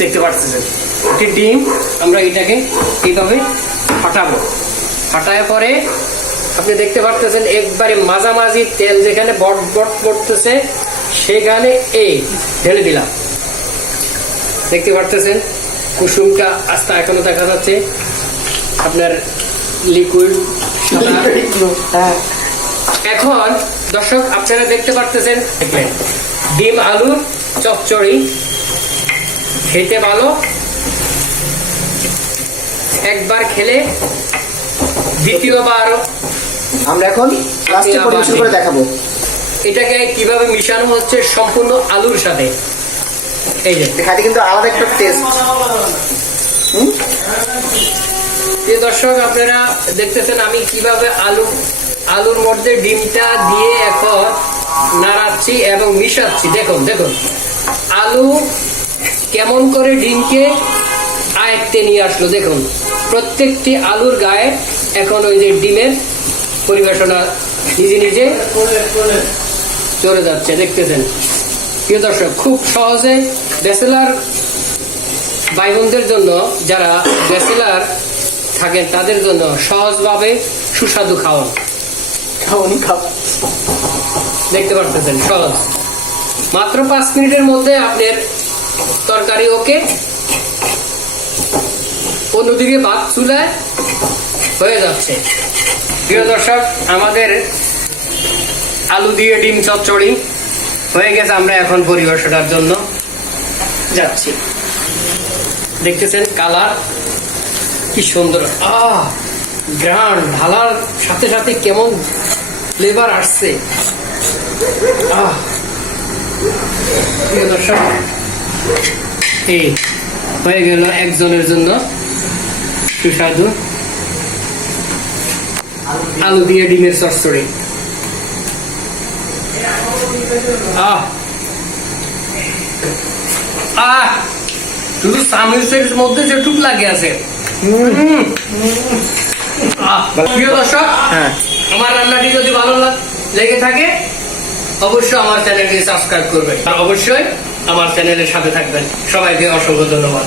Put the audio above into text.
দেখতে পাচ্ছেন একটি ডিম আমরা এটাকে এইভাবে ফাটাবো। ফাটায় পরে আপনি দেখতে পাচ্ছেন একবারে মাঝামাঝি তেল যেখানে বট বট পড়তেছে সেখানে এই ঢেলে দিলাম। দেখতে পাচ্ছেন কুসুমটা আস্তে এখনো দেখা যাচ্ছে আপনার লিকুইড। এখন দর্শক আপনারা দেখতে পাচ্ছেন ডিম আলুর চচ্চড়ি খেতে ভালো, একবার খেলে দ্বিতীয়বার আমরা এখন লাস্টে পরিবেশন করে দেখাবো এটাকে কিভাবে মিশানো হচ্ছে সম্পূর্ণ আলুর সাথে। এই যে খাইতে কিন্তু আলাদা একটা টেস্ট। প্রিয় দর্শক আপনারা দেখতেছেন আমি কিভাবে আলুর মধ্যে ডিমটা দিয়ে এখন নাড়াচ্ছি এবং মিশাচ্ছি। দেখুন দেখুন আলু কেমন করে ডিমকে আয়ত্তে নিয়ে আসলো। দেখুন প্রত্যেকটি আলুর গায়ে এখন ওই যে ডিমের পরিবেশনা নিজে নিজে চলে যাচ্ছে। দেখতেছেন প্রিয় দর্শক খুব সহজে ব্যাচেলার ভাই বোনদের জন্য, যারা ব্যাচেলার থাকেন তাদের জন্য সহজভাবে সুস্বাদু খাওয়ান দেখতে পারতেছেন সহজ। মাত্র 5 মিনিটের মধ্যে আপনার তরকারি ওকে। অন্যদিকে ভাত চুলায় হয়ে যাচ্ছে। প্রিয় দর্শক আমাদের আলু দিয়ে ডিম চচ্চড়ি হয়ে গেছে। আমরা এখন পরিবেশনার জন্য যাচ্ছি। দেখতেছেন কালার কি সুন্দর, গ্রান ঢালার সাথে সাথে কেমন ফ্লেভার আসছে। প্রিয় দর্শক এই হয়ে গেল একজনের জন্য সুস্বাদু আলু দিয়ে ডিমের চচ্চড়ি। শুধু চামচের মধ্যে যেটুক লাগে আছে। প্রিয় দর্শক আমার রান্নাটি যদি ভালো লেগে থাকে অবশ্যই আমার চ্যানেলটি সাবস্ক্রাইব করবেন আর অবশ্যই আমার চ্যানেলের সাথে থাকবেন। সবাইকে অসংখ্য ধন্যবাদ।